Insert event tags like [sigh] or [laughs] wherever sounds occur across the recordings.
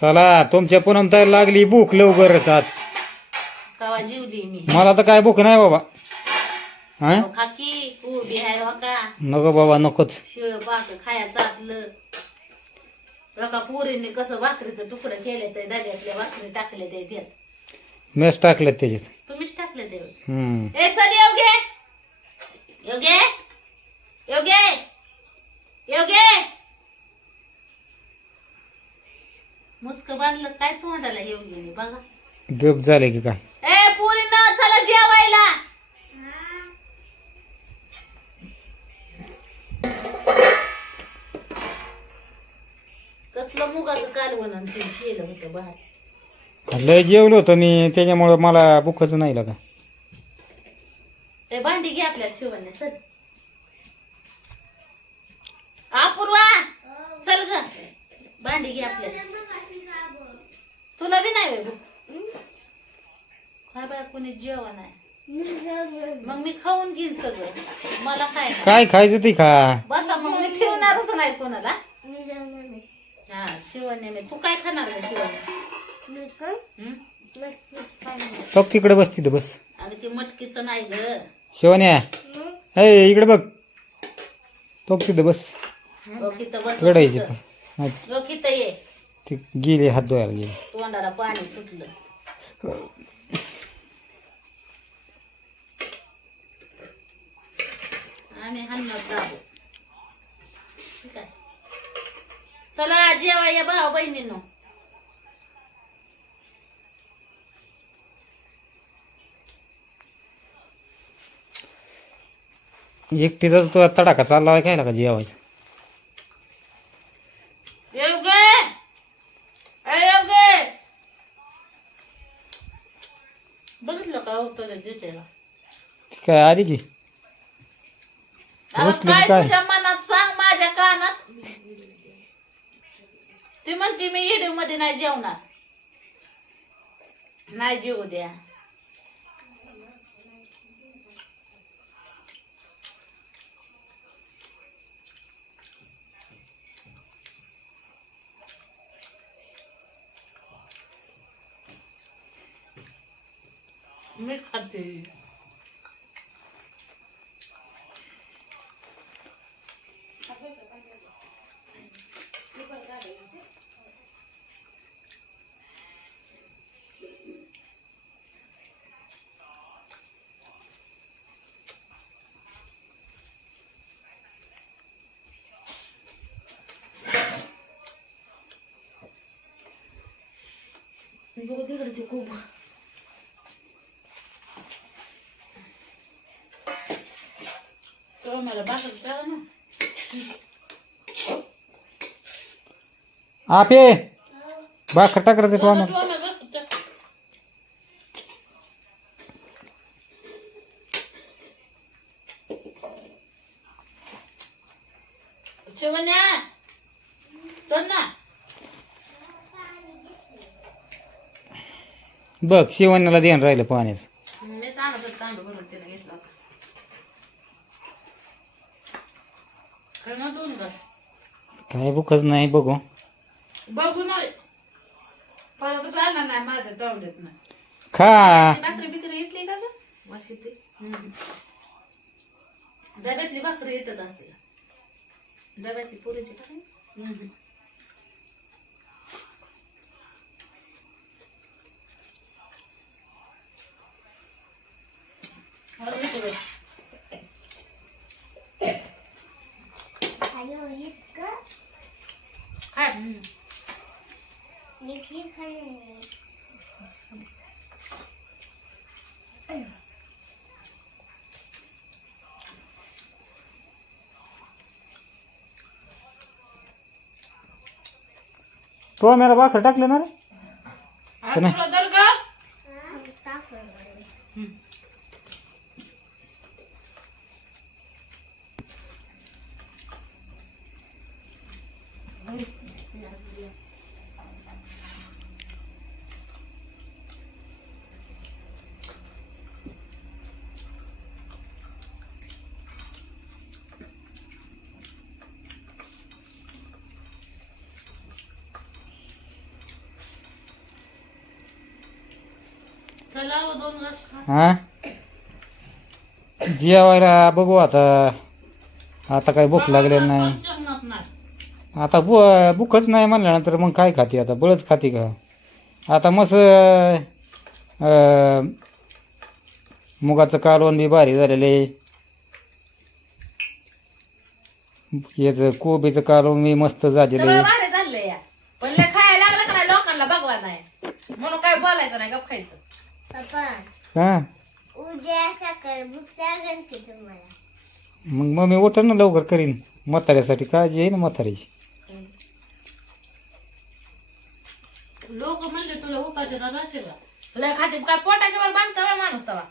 चला तुमच्या पूनम तर लागली भूक कवा जीवली मी? मला तर काय भूक नाही बाबा. हा? अहो, खाकी उभी आहे हो का? नको बाबा नकोच. शिळ बघा पोरींनी कसं भाकरीचं तुकडं केलं ते डब्यातल्या भाकरी टाकले ते त्यात. मेस टाकलेत त्याच्यात. तुम्हीच टाकले ते? हम्म. ए चल योगे योगे योगे योगे मुस्क बांधलं काय तोंडाला योगीने बघा. गप झाले की काय? ए पुरी न चला जेवायला. कसलं मुगाचं कालवण आणि ते केलं होतं बाहेर. लय जेवलो होतो मी त्याच्यामुळं मला भूकच नाही लागा ए भांडी घे आपल्याला शिवण्या चल. अपूर्वा चल ग. भांडी घे आपल्याला तुला बी नाही बाय कोणी जेवण आहे. मग मी खाऊन घेईन सगळं. मला काय. काय खायचं ते खा. बसा मग मी ठेवणारच नाही कोणाला. हा शिवण्या मी. तू काय खाणार का शिवण्या हं? तो तिकडे बस तिथं बस. अगं ते मटकीचं नाही ग. शिवण्या हे? इकडे बघ. तो तिथं बस. तिकडे यायची पण. डोकीत ये. ती गेली हात धुवायला गेली. तोंडाला पाणी सुटलं. आम्ही हन्नात जाबो ठीक आहे. चला जेवा या भाऊ बहिणीनो. एकटीचा तो तडाखा चालला काय लागा जेवायचा येऊ गे ए, येऊ गे का उत्तर देतेला ती काय आली की अगं, बसली काय काय? तुझ्या मनात सांग माझ्या कानात ती म्हणते मी इडीवमध्ये नाही जेवणार नाही जेवू द्या मी खाते बघ तिकडे ते खूप तो मला भाकर द्या ना आपे बा खट्टा करते तो आम्हाला तो मला भाकर द्या. शिवण्या चल ना. बघ शिवण्याला देण राहिलं पाण्याचं. मी आणत होते तांदूळ भरून तिला घेतला होता खरं ना दोन का काय भूकच नाही बघू बघू ना परत जाणार नाही माझ्या तवड्यात ना खा. भाकरी बिकरी येतली का ग? डब्यातली भाकरी येतच असते. डब्यातली पुरीची टाकली तो मेरा भाकर टाकले ना रे? का हो, हा? जेवायला बघू आता. आता काही भूक लागलेली नाही. आता बु भूकच नाही म्हणल्यानंतर मग काय खाते आता? बळच खाते का? आता मस्त अं, मुगाचं कालवण बी भारी झालेलं आहे. याचं कोबीचं कालवण बी मस्त झालेलं पण खायला लागलं का नाही लोकांना बघवा नाही. म्हणून काय बोलायचं नाही गप खायचं. हा? उद्या सकाळ भूक लागेल की तुम्हाला? मग मग मी उठण ना लवकर करीन. म्हाताऱ्यासाठी काळजी आहे ना म्हाताऱ्याची. लोक म्हणले तुला उपाशी राहते का? तुला खाते काय पोटाच्या वर बांधता माणूस तवा.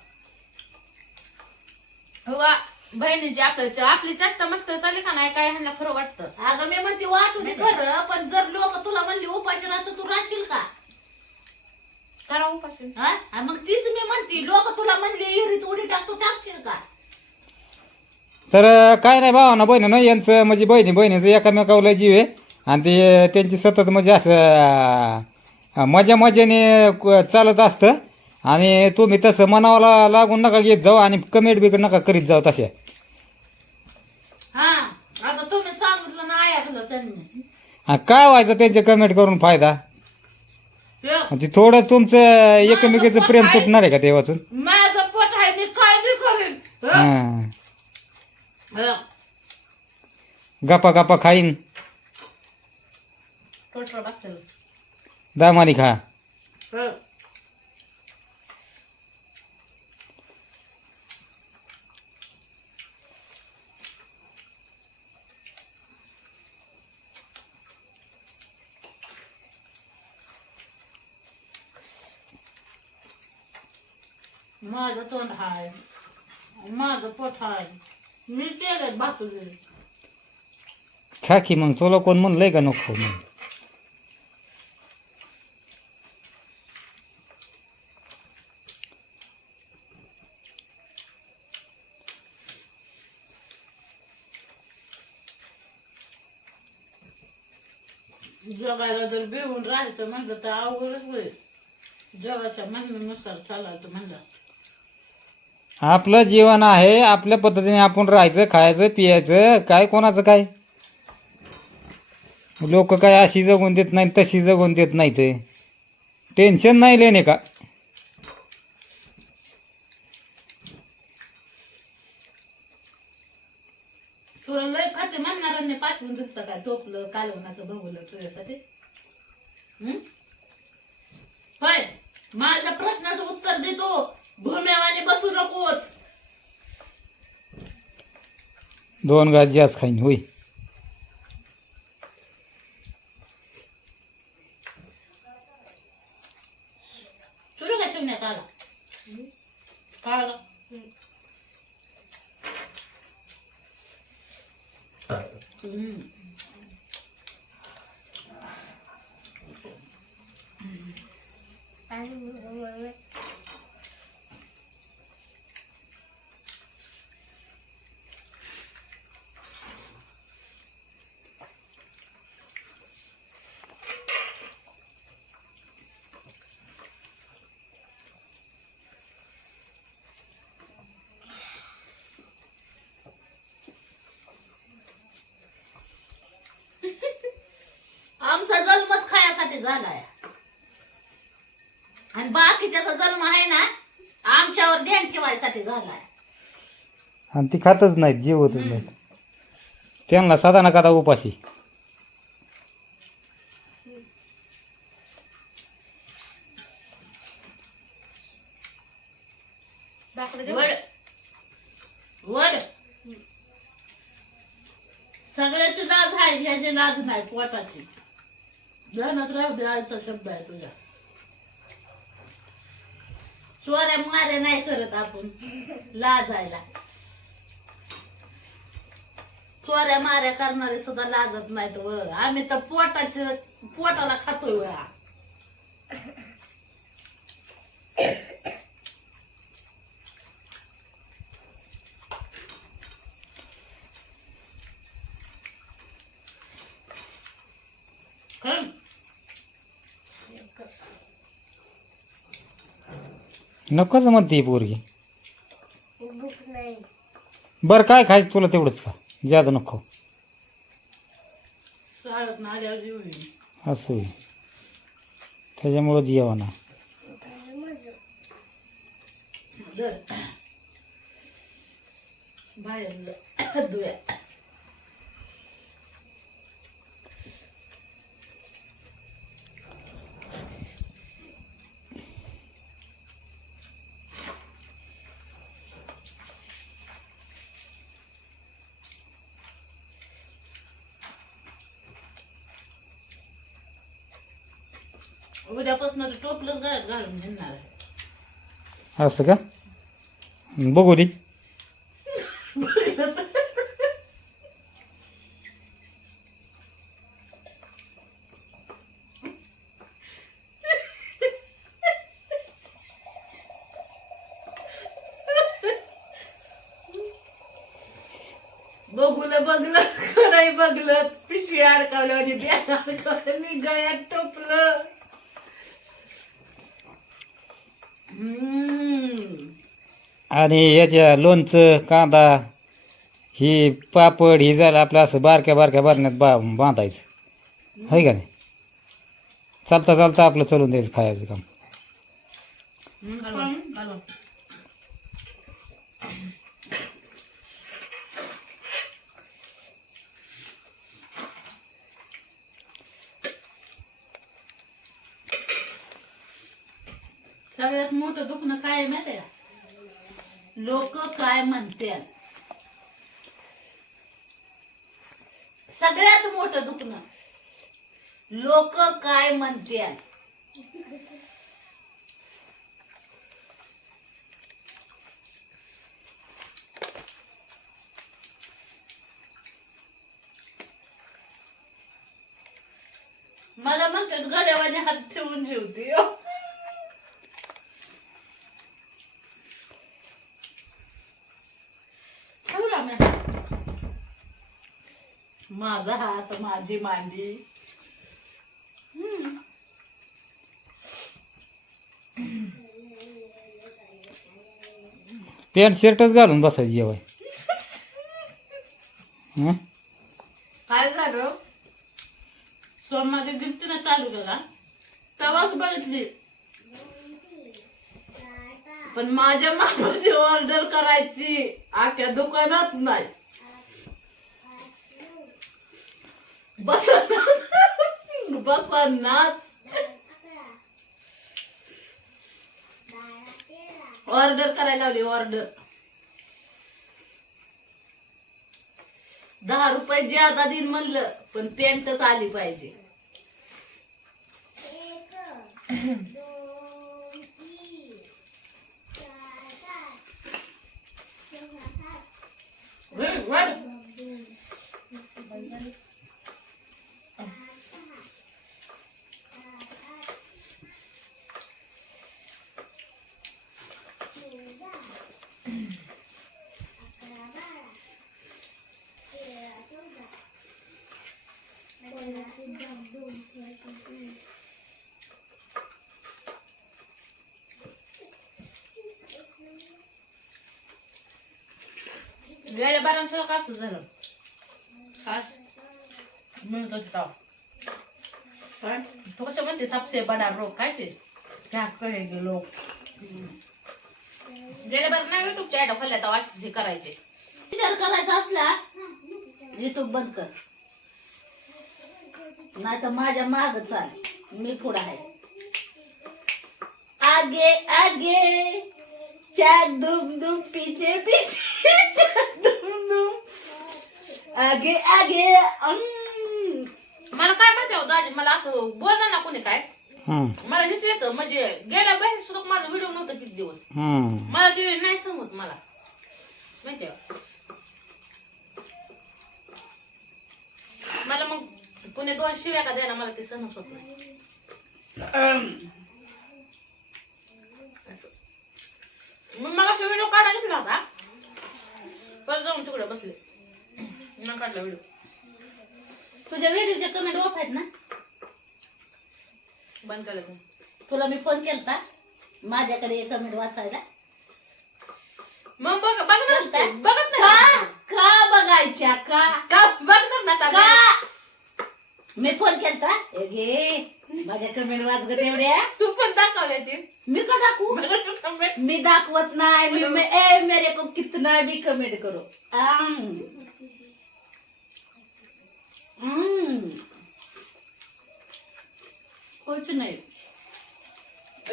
हुवा, बहिणीची आपल्या आपली चेष्टा मस्कर चालली का नाही? काय ह्यांना खरं वाटतं? अगं मी म्हणते वाचू दे खरं पण जर लोक तुला म्हणले उपाशी राहतं तू राहशील का? हा? हा, मग तीच मी म्हणते लोक तुला म्हणले इरीत उडी टाकतो टाकशील का? तर अं, काय नाही भावाना बहिणीनं यांचं म्हणजे बहिणी बहिणीचं एकामेकावला जीव आहे. आणि ते त्यांची सतत म्हणजे असं अं, मजा मजाने क- चालत असतं. आणि तुम्ही तसं मनावाला लागून नका घेत जाऊ आणि कमेंट बिकट नका करीत जाऊ तशा हा आता तुम्ही सांगितलं ना ऐकलं त्यांनी. आणि काय व्हायचं त्यांचे कमेंट करून फायदा? ते थोडं तुमचं एकमेकीचं प्रेम तुटणार आहे का ते वाचून माझं पोट आहे मी काय बी करेन. हं? गप्पा गप्पा खाईन. दामानी खा हं. माझं तोंड हाय माझं पोट हाय. मी केलंय बापूजी खा की मग तुला कोण म्हणलंय का नको मग जगायला जर बेहून राहायचं म्हणलं तर अवघडच होईल. जगाच्या म्हणण्यानुसार चालायचं म्हणलं. आपलं जीवन आहे आपल्या पद्धतीने आपण राहायचं खायचं पियायचं काय कोणाचं काय? लोक काय अशी जगून देत नाहीत तशी जगून देत नाही ते टेन्शन नाही लेणे का? तुला लय खाते पाठवून दिसतं काय टोपलं कालवणाचं तुझ्यासाठी? होय माझ्या प्रश्नाचं उत्तर देतो भूम्यावाने बसू नकोच. दोन घास जास्त खाईन होई सुरू का शिवण्यात आला काय आला? हं. आमचा जन्मच खायासाठी झालाय. आणि बाकीच्याचा जन्म आहे ना आमच्यावर ध्यान ठेवायसाठी झालाय. आणि ती खातच नाहीत जेवतच नाहीत. त्यांना साधा ना कदा उपाशी. ध्यानात राहू शब्द आहे तुझ्या चोऱ्या माऱ्या नाही करत आपण लाजायला चोऱ्या माऱ्या करणारे सुद्धा लाजत नाहीत व आम्ही तर पोटाचे पोटाला खातोय नकोच म्हणते पोरगी. भूक नाही. बरं काय खायचं तुला तेवढंच का ज्यादा नको. शाळेत आल्यावर असं. त्याच्यामुळं जेवण. जर बाहेर उद्यापासून टोपलंच गळ्यात घालून घेणार आहे. असं का? बघू दे. बघूला बघलं [laughs] कडाई बघलं. पिशवी अडकावलं आणि बॅग अडकावलं आणि गळ्यात टोपलं हम्म. आणि याच्या लोणचं कांदा ही पापड ही झालं आपलं असं बारक्या बारक्या बारण्यात बा बांधायचं. होय का नाही? चालता चालता आपलं चलून द्यायचं खायचं काम. सगळ्यात मोठं दुखणं काय माहिती आहे का? लोक काय म्हणतात सगळ्यात मोठं दुखणं. लोक काय म्हणतात मला म्हणतात घड्यावाने हात ठेवून जेवते हो. ठेवला मी हात. माझा हात माझी मांडी. पॅन्ट शर्टच घालून बसायचं जेवाय. हं? काय झालं? सोमवारी दिसते चालू केला. तेव्हाच बघितली. पण माझ्या मामाची ऑर्डर करायची. आख्या दुकानात नाही. बसनाच बसनाच ऑर्डर करायला लावली ऑर्डर दहा रुपये जे आता दिन म्हणलं पण पेंटच आली पाहिजे वर, वर. गेल्या बारांचं कसं झालं काय मिळत होती तेव्हा. काय तू कसं म्हणते सबसे बडा रोग काय ते क्या कहेगे लोक गेल्या बार नाही युट्यूबच्या ऍड खोलल्या तेव्हा अशीच हे करायचे. विचार करायचा असला युट्यूब बंद कर. नाही तर माझ्या माग चाल. मी पुढं आहे. आगे आगे. चाक दुम दुम पीछे पीछे. चाक दुम दुम. आगे आगे. मला काय माहिती हो दाजी मला असं बोलणार ना कोणी काय? मला हेच येतं म्हणजे गेल्या बाहेर सुद्धा माझा व्हिडिओ नव्हता किती दिवस. हं. मला ते नाही समजत मला. माहिती मला मग कुणी दोन शिव्या का द्यायला मला ते सहनच होत नाही मग मला व्हिडिओ काढायला दिला होता. परत जाऊन तिकडे बसले. न काढला व्हिडिओ. तुझ्या व्हिडिओचे कमेंट ऑफ आहेत ना? बंद केलं. तुला मी फोन केलता माझ्याकडे एक कमेंट वाचायला. मग बघ बघणार का? बघत का नाही. का बघायच्या का? का बघणार ना आता? का? मी फोन केलता. ए घे माझ्या कमेंट वाच ग तेवढ्या. तू पण दाखवले ते. मी का दाखवू? मी दाखवत नाही. मी मी- ए मेरे को कितना भी कमेंट करो. आम. हम्म. कुछ नाही.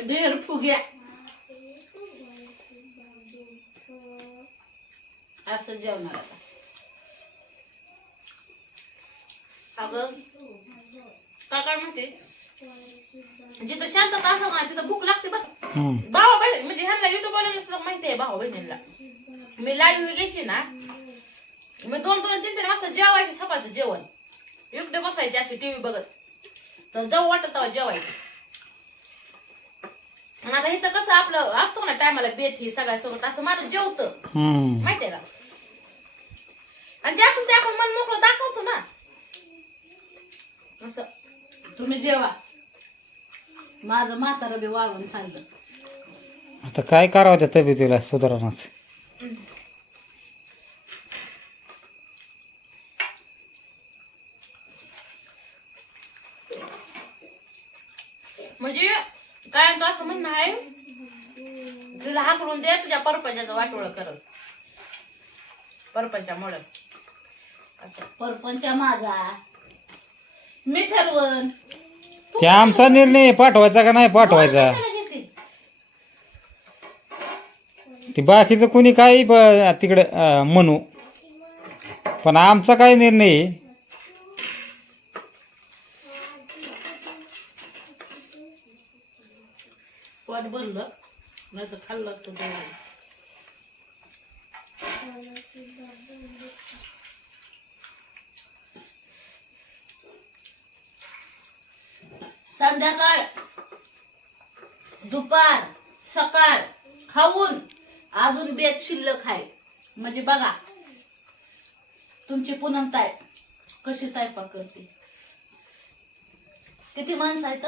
ढेर फुग्या. असं जेवणार आता. अगं का काय म्हणते जिथं शांतता असं ना तिथं भूक लागते बघ. भावा बहीण म्हणजे ह्यांना युट्यूब वाल्यांना सुद्धा माहिती आहे भावा बहिणीला. मी लाईव्ह घ्यायची ना मी दोन दोन तीन तीन वाजता जेवायचे सकाळचं जेवण. एकटे बसायचे अशी टीव्ही बघत. तर जाऊ वाटत तेव्हा जेवायचं. आणि आता इथं कसं आपलं असतो ना टायमाला बेथी सगळ्या सोबत असं माणूस जेवतं. माहितीये का? आणि जे असेल ते आपण मन मोकळं दाखवतो ना. असं. तुम्ही जेवा. माझं म्हातारं बी वाळून सांगलं आता काय करावं त्या तब्येतीला सुधारणाच म्हणजे काय असं म्हणणं आहे तुला हाकलून दे तुझ्या परपंचाचं वाटोळ करत परपंचामुळं. असं. परपंच माझा. मी ठरवण. ते आमचा निर्णय आहे, पाठवायचा का नाही पाठवायचा? कशाला घेते? ते बाकीचं कोणी काही तिकडे म्हणू. पण आमचा काय निर्णय? आहे? पोट भरलं. नाही तर खाल्लं असतं. ते. संध्याकाळ दुपार सकाळ खाऊन अजून बेत शिल्लक आहे. म्हणजे बघा तुमची पुनमताय कशी स्वयंपाक करते? किती माणसं आहेत?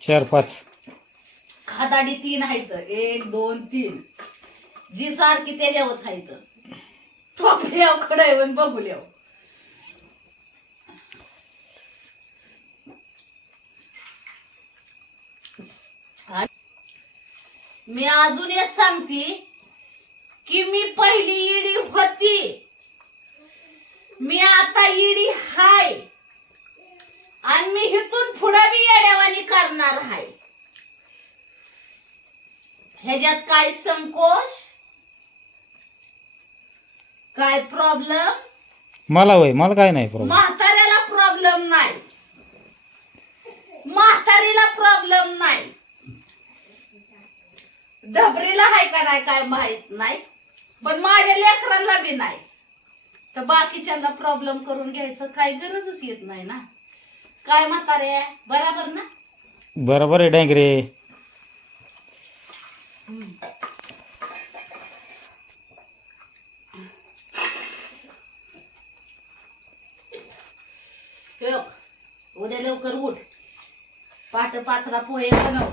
चार पाच. खादाडी तीन आहेत एक दोन तीन. जी सारखी त्याच्यावरच आहेत. टोपल्याव खडायवन बघुल्याव मी अजून एक सांगते की मी पहिली इडी होती. मी आता इडी हाय. आणि मी इथून पुढे बी येड्यावानी करणार आहे ह्याच्यात काय संकोच? काय प्रॉब्लेम मला होय मला काय नाही प्रॉब्लेम म्हाताऱ्याला प्रॉब्लेम नाही. म्हातारीला प्रॉब्लेम नाही डबरीला आहे का नाही काय माहीत नाही. पण माझ्या लेकरांना बी नाही. तर बाकीच्यांना प्रॉब्लेम करून घ्यायचं काही गरजच येत नाही ना. काय म्हातारे बराबर ना? बरोबर आहे डांगरे ठेव. उद्या लवकर उठ. पाट पाचरा पोहे बनव.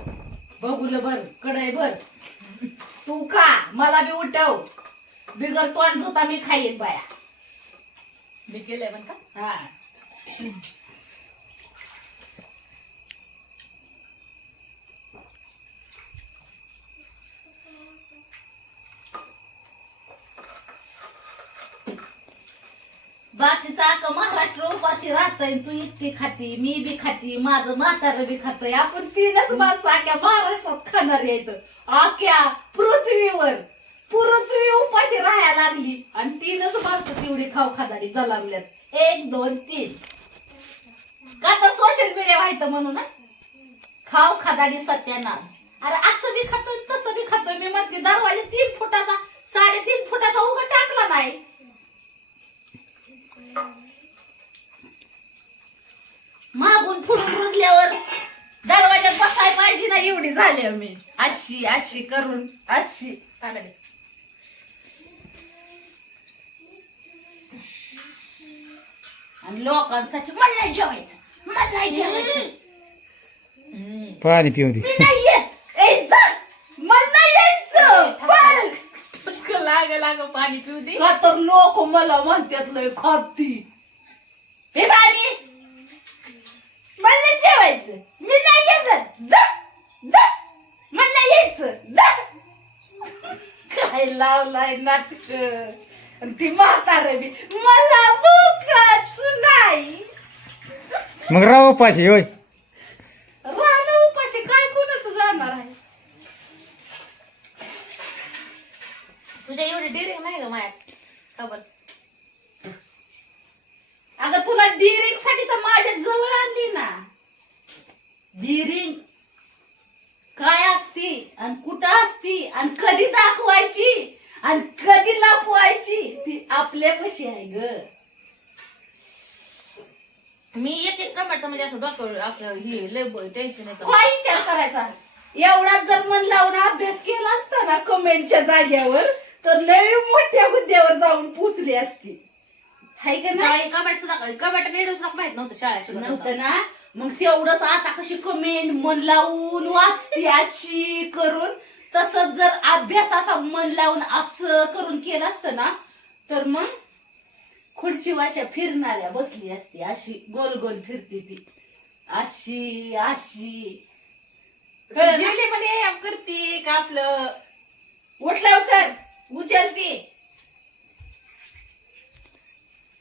बघुल भर कढई भर. तू खा मला बी उठव. बिगर तोंड धुता मी खाईन बाया. मी केलंय पण का? हा. बाकीचा अख्खा महाराष्ट्र उपाशी राहतय तू इतकी खाती मी बी खाती माझं म्हातारं बी खातय. आपण तीनच माणसं अख्या महाराष्ट्रात खाणार येत अख्या पृथ्वीवर पृथ्वी उपाशी राहायला लागली. आणि तीनच माणसं तेवढी खाऊ खादारी जलावल्यात एक दोन तीन. का तर सोशल मीडिया व्हायचं म्हणून ना खाव खादाडी सत्यानाश. अरे असं बी खातोय तसं बी खातोय. मी म्हणते दरवाजे तीन फुटाचा साडेतीन फुटाचा उघड टाकला नाही मागून फुडून रुजल्यावर दरवाज्यात बसाय पाहिजे ना एवढी झाली मी अशी अशी करून अशी. चालेल आणि लोकांसाठी मला नाही जेवायचं मला नाही जेवायचं. पाणी पिऊ दे. मी नाही येत. ए, जा. मला नाही यायचं पळ. पुचकं लाग लाग पाणी पिऊ दे. का तर लोक मला म्हणतात लय खाती. हे पाणी मला नाही जेवायचं. मी नाही. जा. मला जा. काय लावलाय नाटक? आणि ती म्हातारे बी. मला भूकच नाही. मग राव पाहिजे होय राहणं उपाशी काय कोणाचं जाणार आहे तुझ्या एवढी डिरिंग नाही ग माया खबर अगं तुला डिरिंगसाठी तर माझ्या जवळ आणली ना डिरिंग काय असती आणि कुठं असती आणि कधी दाखवायची आणि कधी लपवायची ती आपल्यापाशी आहे ग मी एक एक कमेंट आपलं ही लय टेन्शन येतं. काय विचार करायचा? एवढा जर मन लावून अभ्यास केला असता ना कमेंटच्या जाग्यावर तर लय मोठ्या हुद्द्यावर जाऊन पोचली असती. हाय का नाही? कमेंट सुद्धा कमेंट नेडू सुद्धा माहीत नव्हतं सुद्धा नव्हतं ना? मग तेवढंच आता कशी कमेंट मन लावून वाचते अशी करून तसंच जर अभ्यास असा मन लावून असं करून केलं असतं ना तर मग खुर्ची वाशा फिरणाऱ्या बसली असती अशी गोल गोल फिरते ती. अशी अशी. गेली म्हणे करते का आपलं? उठ लवकर उचलते.